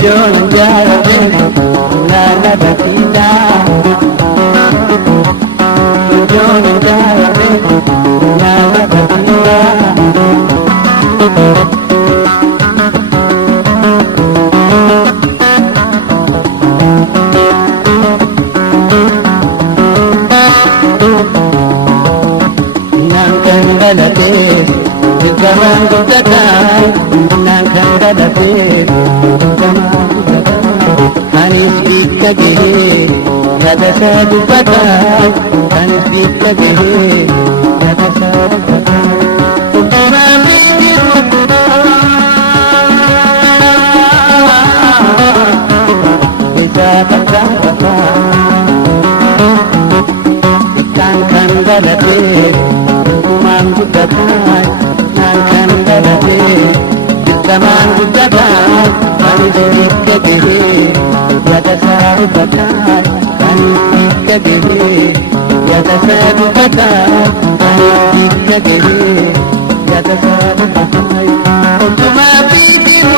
وجون جارتين لا نبتيلا وجون جارتين لا نبتيلا Zaman gudakan, nangkang dadapin. Zaman gudakan, hanis bika diri, yada sa dupatan. Hanis bika diri, yada sa dupatan. Marami bisa pagkakatan, ikangkang dadapin, umang gudakan. Zaman gudakan, hanis bika diri, yada sa dupatan. Hanis bika diri, yada sa dupatan. Hanis bika diri, yada sa dupatan. Tumapipin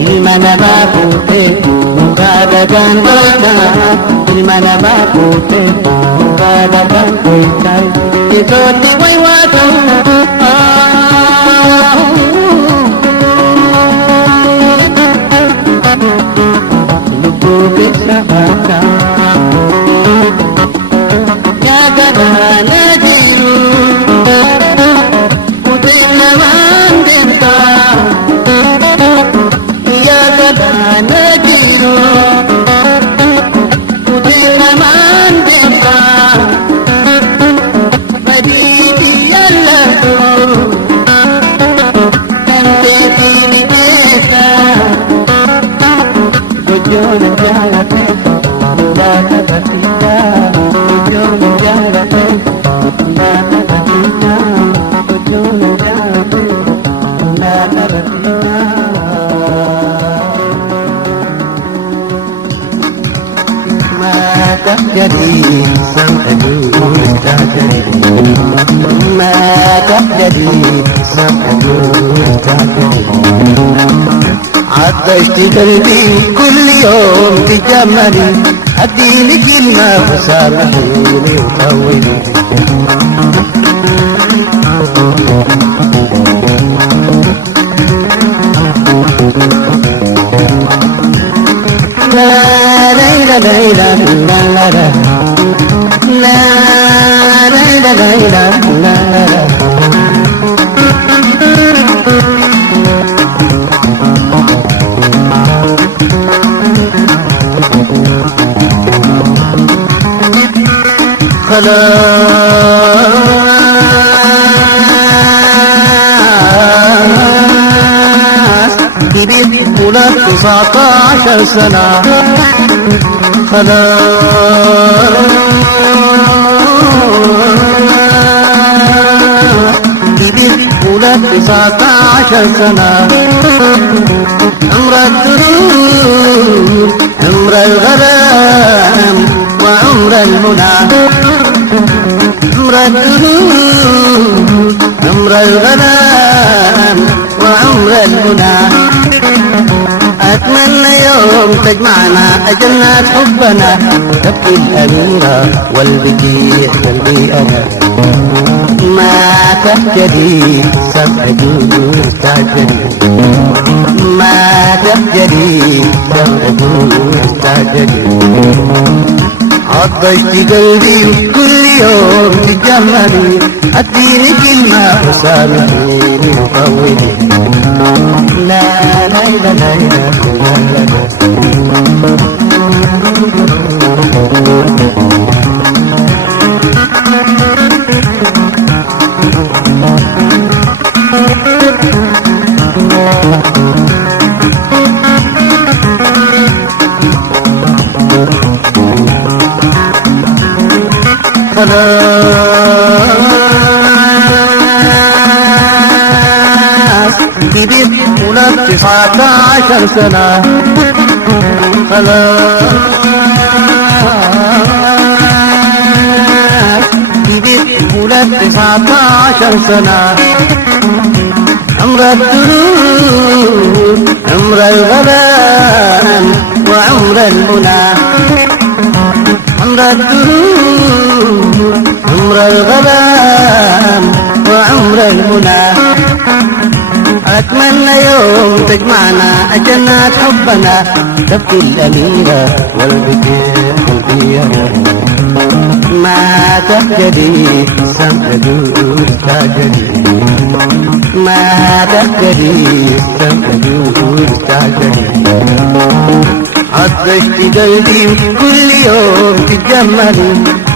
Dimana bakute muka dagang berkah, dimana bakute muka dagang berkah. Ikut diwai waktu, lupa bisa makan. Nyatakan jiru, putih lawan denta. Jadi sampai tak jadi, tak jadi sampai tak jadi. عطشت قلبي كل يوم تجملي اديني كلمة وسامحيني وطولي لا ليلى ليلى لا لا لا لا ليلى ليلى لا لا لا خلاص كبرت ولك 19 سنة خلاص كبرت ولك 19 سنة عمر الدروب عمر الغرام وعمر المنى عمر الدروب عمر الغنم وعمر المنى أتمنى يوم تجمعنا جنات حبنا، تبكي الأميرة والبكي قلبي أنا، ما تهجدي سبع جود تعجلي، ما تهجدي سبع جود تعجلي. عطشت قلبي كل يوم تجملي، اديني كلمة وسامحيني وطولي. لا لا لا لا خلاص كبرت ولد 19 سنة، خلاص كبرت ولد 19 سنة. عمر الدروب عمر الغلام وعمر المنى، عمر الدروب عمر الغلام وعمر المنى. أتمنى يوم تجمعنا جنات حبنا، تبكي الأميرة والبكي قلبي أنا، ما تهجدي سمع دور تعجلي، ما تهجدي سمع دور تعجلي. عطشت قلبي كل يوم تتجملي،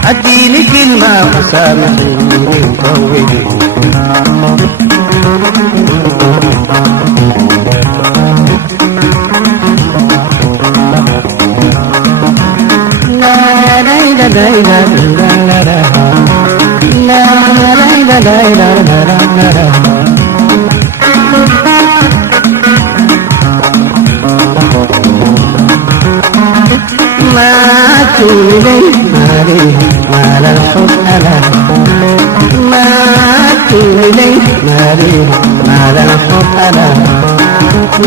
اديني كلمة وسامحيني وطولي. لا لا لا لا لا لا لا لا لا لا لا لا. ما تولي مالي مال الحب أنا، ما تولي مالي مال الحب أنا.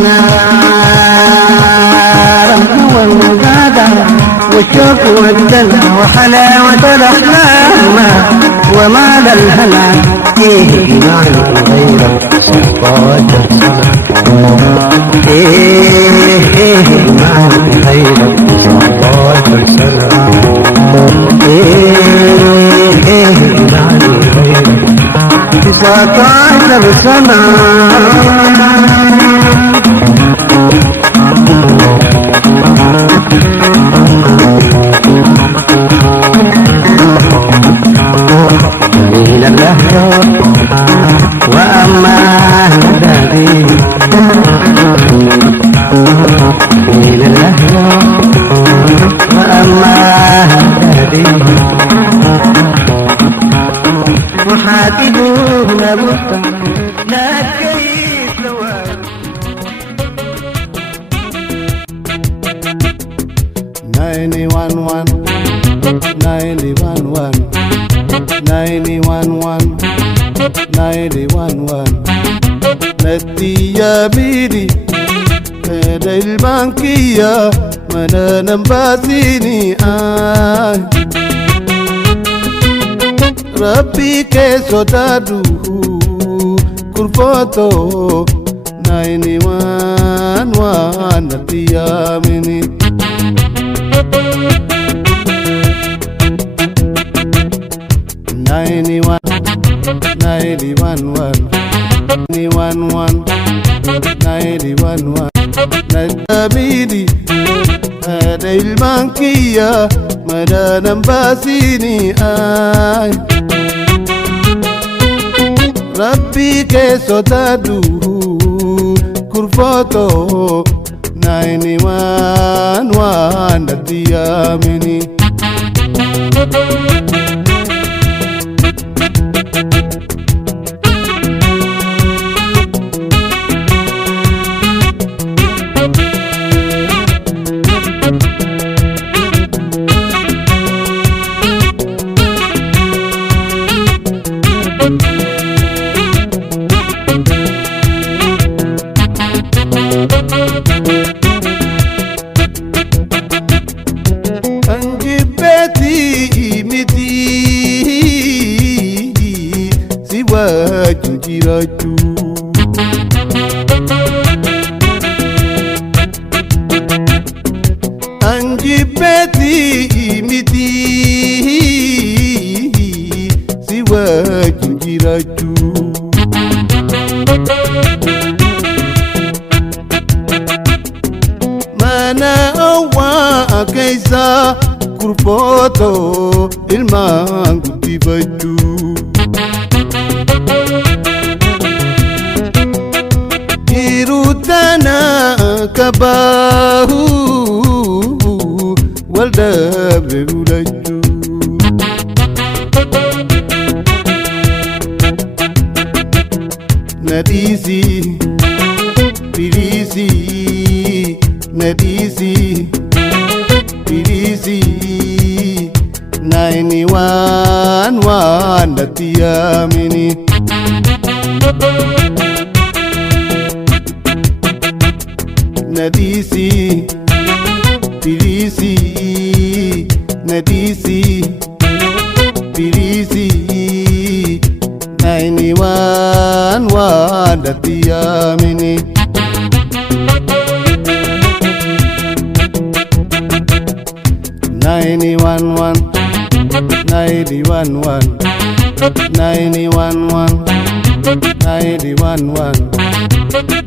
نار والمجادة والشوق والدلع وحلاوة الأحلام، ومال الهنا إيه معنى غير 16 سنة. إيه معنى غير 16 سنة. إيه معنى غير 19 سنة. جميل اللهجة وأما هدادي، جميل اللهجة وأما هدادي، وحاتبوه لبطة لا كيف سواد. 91 91 91 91 نتي يا بيدي هذا البنكية منا نمباسيني ربي كيسو دادو كرفوتو 91 نتي يا مني. نبيدي هذا البنكية مدى نمباسيني ربي كيسو تادو كرفوتو 91 نديامني. jiraachuu. Mana awwaa keessa kurfootoo ilmaan guddifachuu. Jiruu tana kabaahu waldabre lulachuu. Nadisi, pilisi, nadisi, pilisi, 911 natiyamini. Nadisi, pilisi, nadisi, pilisi, 911 natiyamini. Nine-1-1, 911, 911, 911.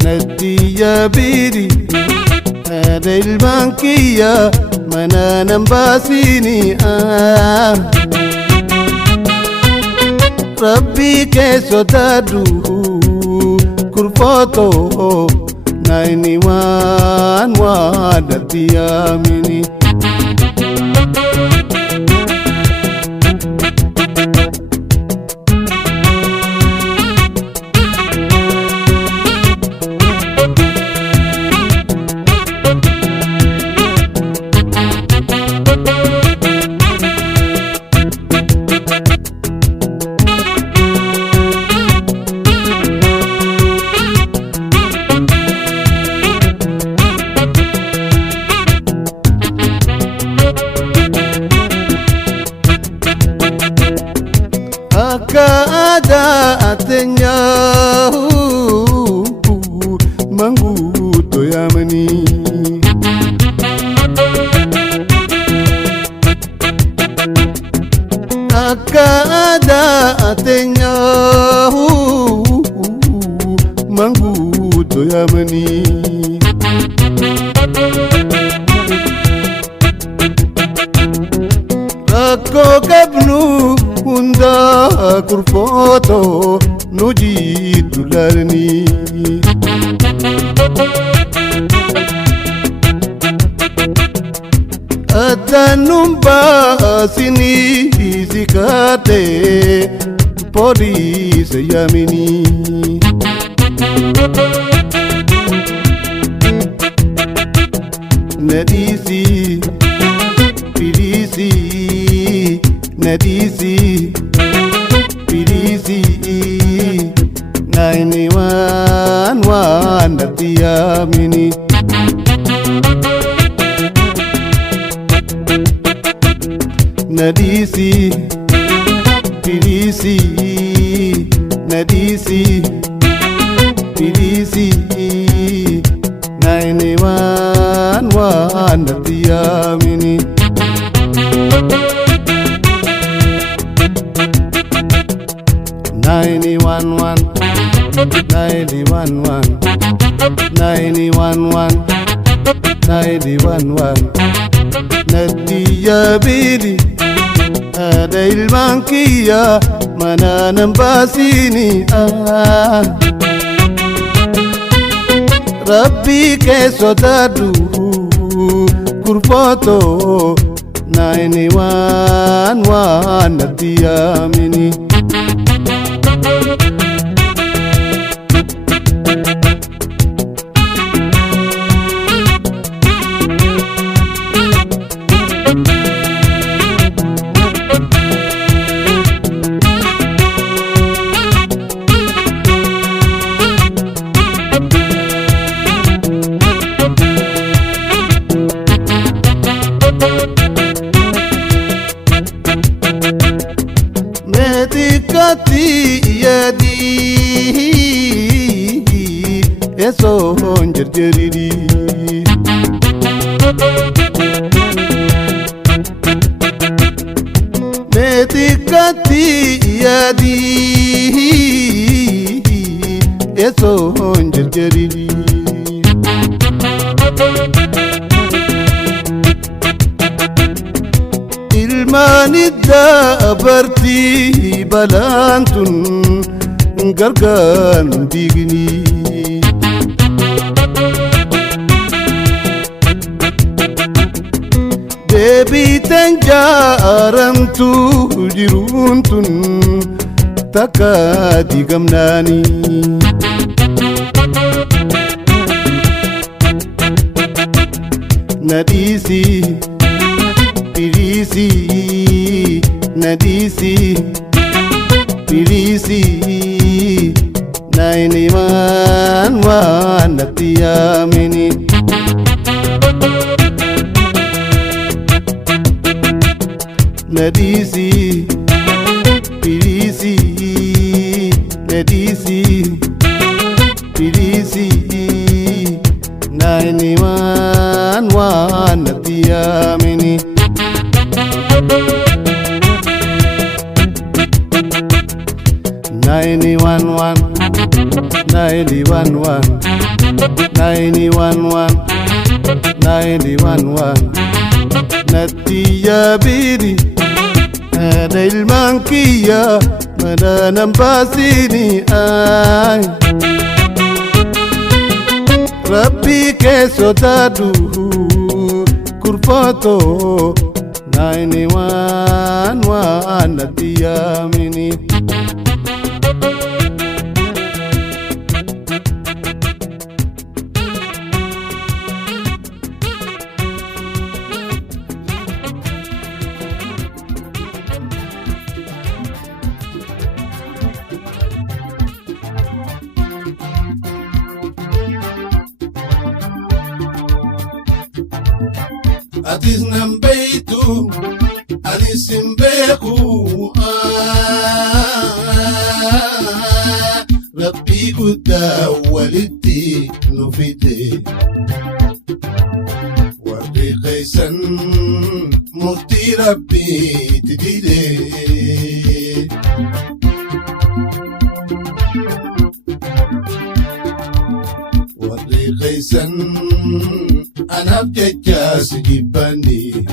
Natiya biri, ada ilman kiyya mana nambasini. Rabbi ke sodadu kurfoto 911 natiyamini. Kada atenya manguto yamani. Kada atenya manguto yamani. Rakko kabnu hunda kurfoto nujitu larni. Atanumba sini zikate police yamini. Nadisi, pilisi, nadisi, pilisi, 911 natiyamini. Nadisi, pilisi, nadisi, pilisi, 911 natiyamini. Nine-1-1, 911, 911, 911. Natiya biri, ada ilman kiyya mana nambasini. Rabbi ke sodadu kurfoto 911 natiyamini. Metikati yadi eso honjerjeri. Metikati yadi esoon jarjarini ilmaaniddaa bartii balaantun gargaan diigni deebiiteen jaaramtu jiruun tun takka diigamnaani nadhiisi Pilisi, nadisi, pilisi, naini man natiyamini. Nadisi, pilisi, nadisi, pilisi, naini man natiyamini. 91 91 91 91 نتيا بيدي هذا المنكية مدى نمباسيني آي ربي كيسو تادو كرفاتو 91 نتيا مني Atis nambeitu, anis imbeku, Rabbi kuda waliti nufite, warri qaisan mufti Rabbi tidide. Warri qaisan أنا بجاس جبني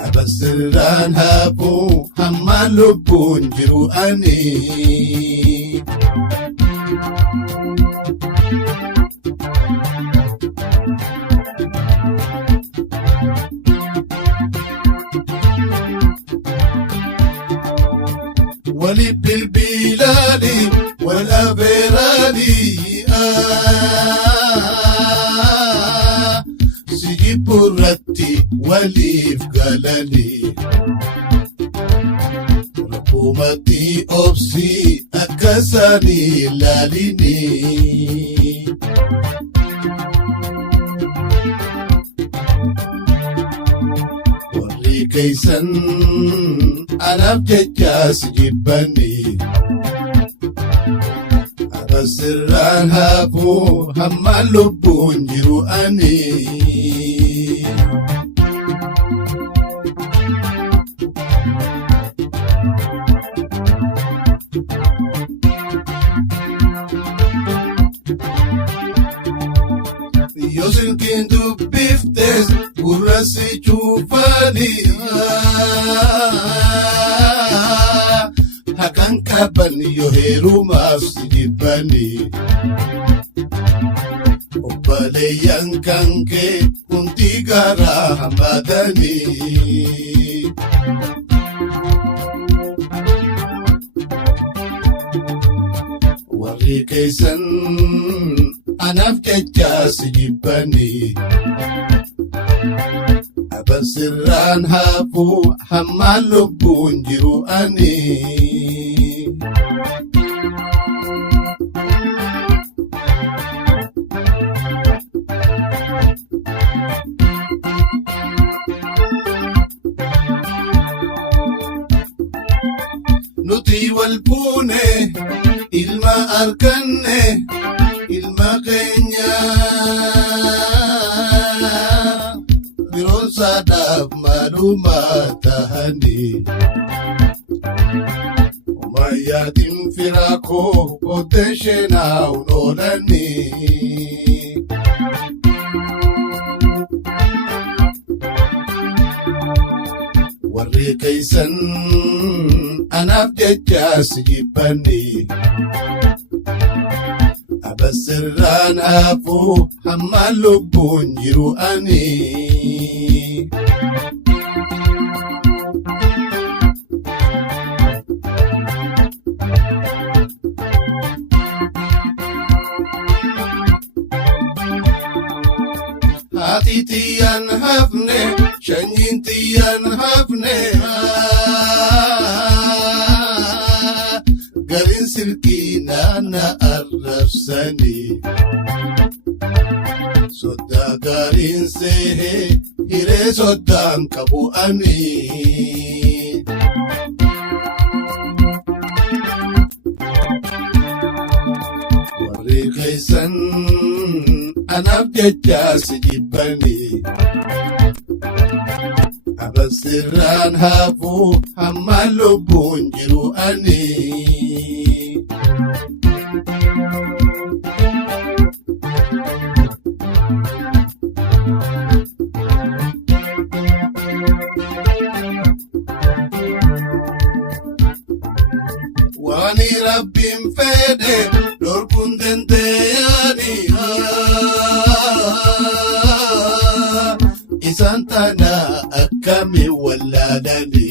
أبصران هابو هما لبون جرواني ولي بالبلالي والأبرالي Purati walif galani Rakumati opsi akasani lalini Warri kaisan anaf jejas jibani Abasirran hafu hamma lubbun jiruani Yosin kindu biftes urasi chufani Hakan kaban yoheru masjibani Opale yang kanke untigara hamadani Warri kaisan anaf kejas jibani Abasirran hafu hamma lubbun jiruani Nuti walpune ilma arkanne ilma kenya biron sadaf maluma tahani Wayyaatiin firaa koo booddee sheenaa'uun oolani. Warri keeysan anaaf jecha si jibbani. Abasirraan hafuu hamma lubbuun jiru ani. Haati tiyyaan hafne, sanyiin tiyyaan hafne. Gariin silkii naana arrabsani. Soddaa gariin seehee hiree soddaan qabu ani. Warri keeysan anaaf jecha si jibbani. Abasirraan hafuu hamma lubbuun jiru ani. Waani rabbiin fedhe dhorkuun dandeeyani. Isaan tana akkami wallaalani.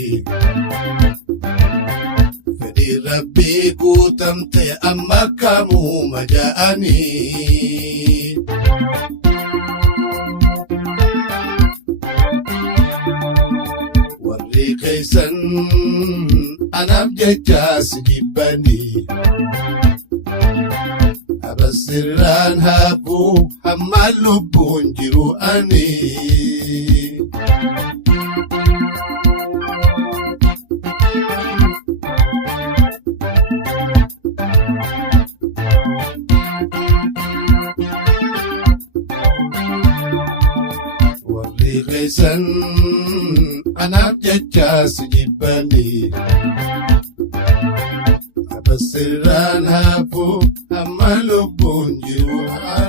Fedhii rabbii guutamte amma kamuu maja'ani. Warri keeysan anaaf jecha si jibbani. Abasirraan hafuu hamma lubbuun jiru ani. Warri keeysan anaaf jecha si jibbani. Abasirraan hafuu hamma lubbuun jiru ani.